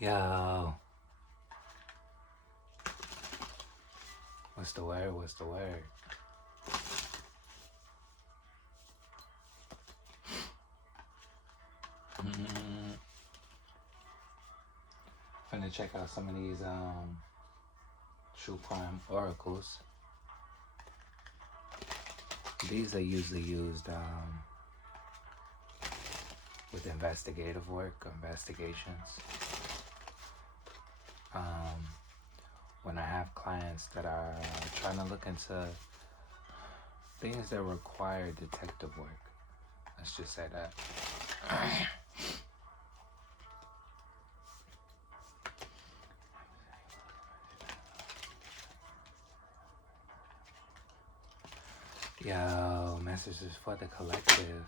Yo, what's the word? What's the word? Finna check out some of these true crime oracles. These are usually used with investigative work, investigations. When I have clients that are trying to look into things that require detective work. Let's just say that. Yo, messages for the collective.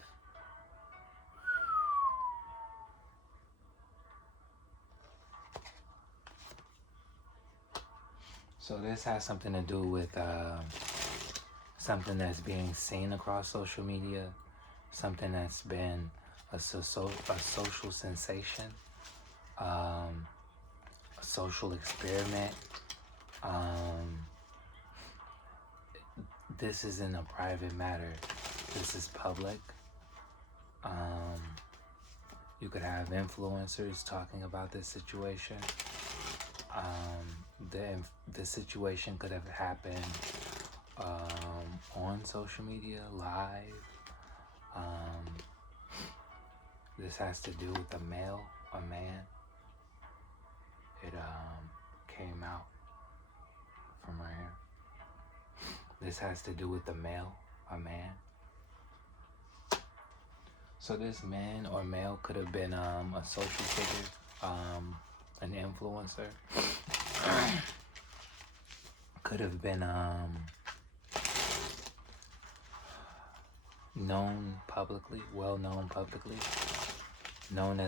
So this has something to do with something that's being seen across social media, something that's been a social sensation, a social experiment. This isn't a private matter. This is public. You could have influencers talking about this situation. The situation could have happened on social media, live. This has to do with a male, a man. It came out from right here. This has to do with the male, a man. So this man or male could have been a social figure, an influencer. Could have been known publicly, well known publicly, known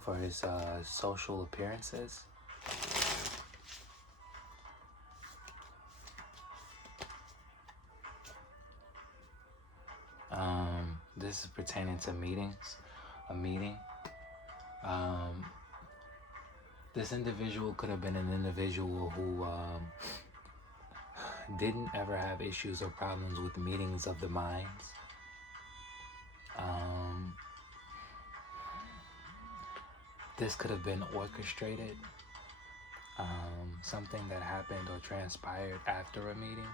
for his social appearances. This is pertaining to meetings, a meeting. This individual could have been an individual who didn't ever have issues or problems with meetings of the minds. This could have been orchestrated, something that happened or transpired after a meeting.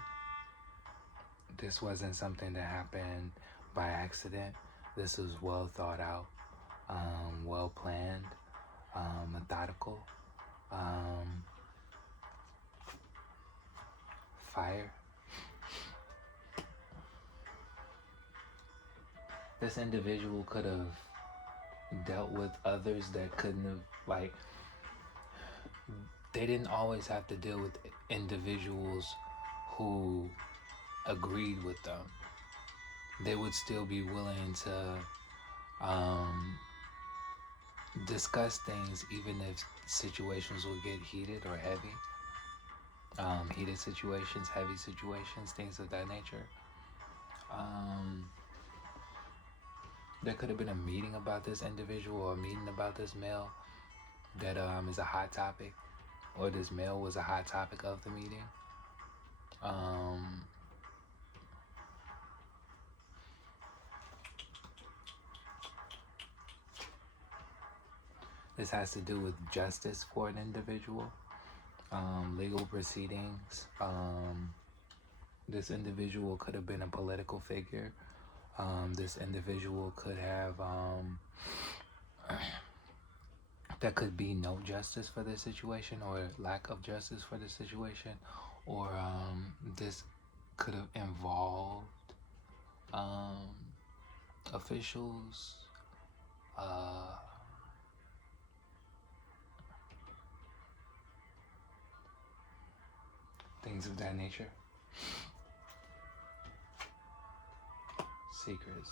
This wasn't something that happened by accident. This was well thought out, well planned, methodical. Fire. This individual could have dealt with others that couldn't have, like, they didn't always have to deal with individuals who agreed with them. They would still be willing to discuss things even if situations would get heated or heavy. Heated situations, heavy situations, things of that nature. There could have been a meeting about this individual or a meeting about this male that is a hot topic, or this male was a hot topic of the meeting. This has to do with justice for an individual, legal proceedings. This individual could have been a political figure. This individual could have, there could be no justice for this situation or lack of justice for this situation, or this could have involved officials, things of that nature. Secrets.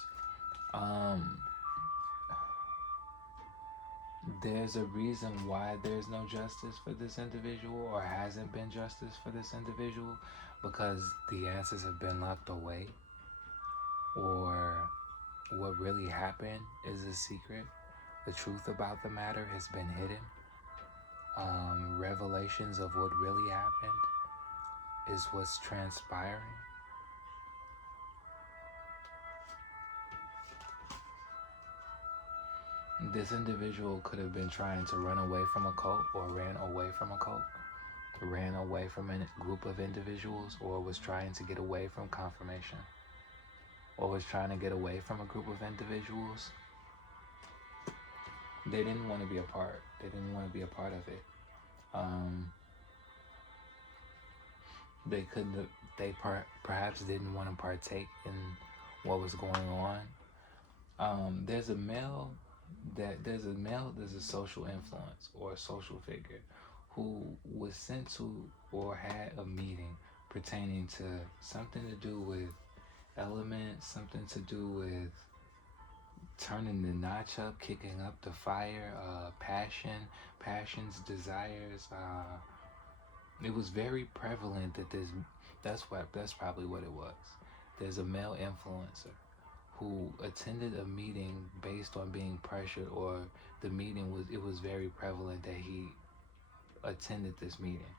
There's a reason why there's no justice for this individual, or hasn't been justice for this individual, because the answers have been locked away, or what really happened is a secret. The truth about the matter has been hidden. Revelations of what really happened is what's transpiring. This individual could have been trying to run away from a cult, or ran away from a cult, ran away from a group of individuals, or was trying to get away from confirmation, or was trying to get away from a group of individuals. They didn't want to be a part. They didn't want to be a part of it. They couldn't. They perhaps didn't want to partake in what was going on. There's a social influence or a social figure who was sent to or had a meeting pertaining to something to do with elements, something to do with turning the notch up, kicking up the fire, passions, desires. It was very prevalent that that's probably what it was. There's a male influencer who attended a meeting based on being pressured, or it was very prevalent that he attended this meeting.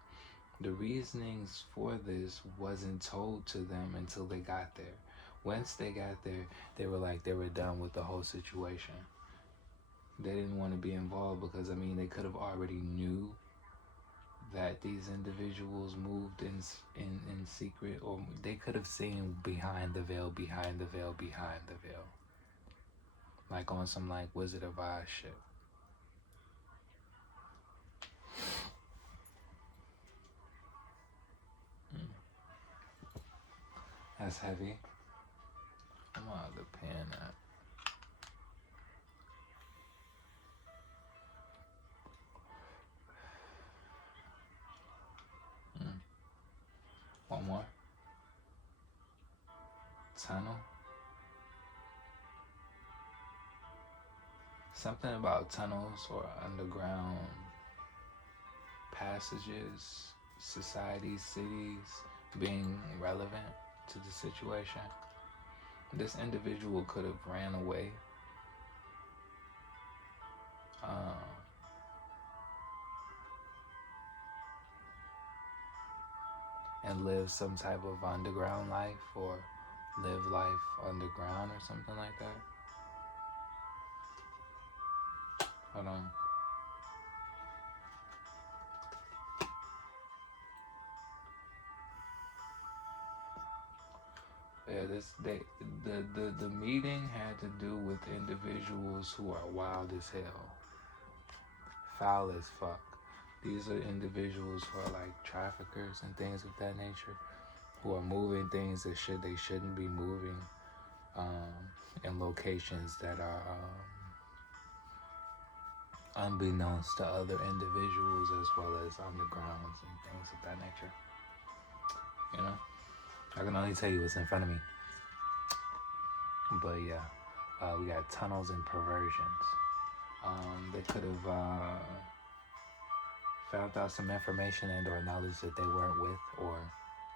The reasonings for this wasn't told to them until they got there. Once they got there, they were done with the whole situation. They didn't want to be involved because, they could have already knew that these individuals moved in secret, or they could have seen behind the veil, behind the veil, behind the veil. Like on some Wizard of Oz shit. That's heavy. I'm out of the pen at. One more. Tunnel. Something about tunnels or underground passages, societies, cities being relevant to the situation. This individual could have ran away. And live some type of underground life, or live life underground or something like that. Hold on. Yeah, the meeting had to do with individuals who are wild as hell, foul as fuck. These are individuals who are traffickers and things of that nature, who are moving things that they shouldn't be moving, in locations that are unbeknownst to other individuals, as well as undergrounds and things of that nature. I can only tell you what's in front of me. But yeah, we got tunnels and perversions. They could have found out some information and or knowledge that they weren't with or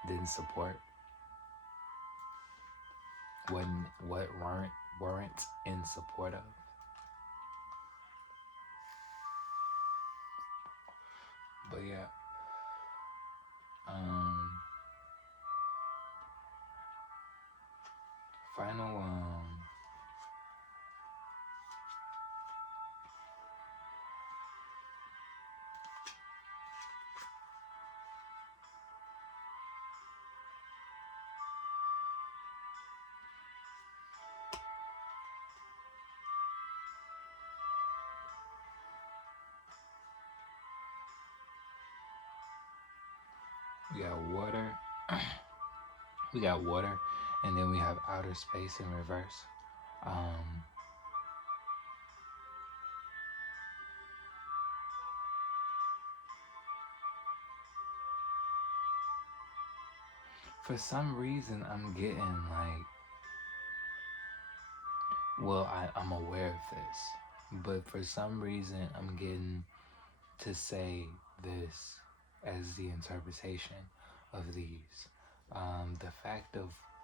didn't support. What weren't in support of. But yeah. Final we got water. We got water, and then we have outer space in reverse. For some reason, I'm getting I'm aware of this, but for some reason, I'm getting to say this as the interpretation of these.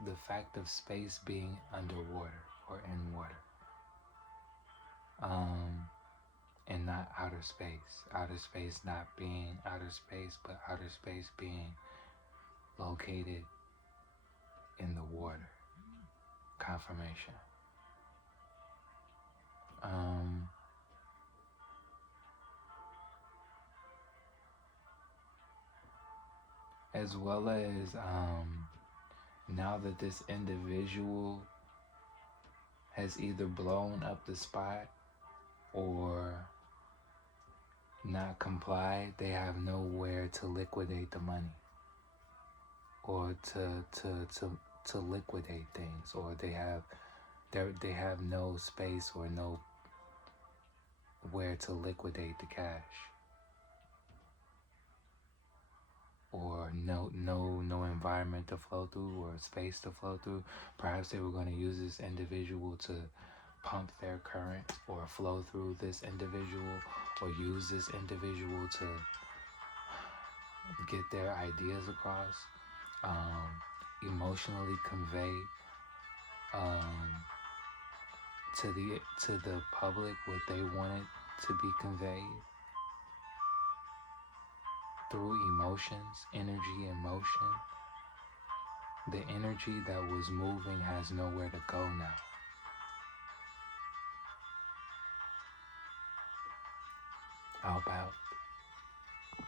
The fact of space being underwater or in water. and not outer space. Outer space not being outer space, but outer space being located in the water. Confirmation. As well as now that this individual has either blown up the spot or not complied, they have nowhere to liquidate the money or to liquidate things, or they have no space or no where to liquidate the cash, or no environment to flow through or space to flow through. Perhaps they were going to use this individual to pump their current or flow through this individual, or use this individual to get their ideas across, emotionally convey to the public what they wanted to be conveyed through emotions, energy and motion. The energy that was moving has nowhere to go now. How about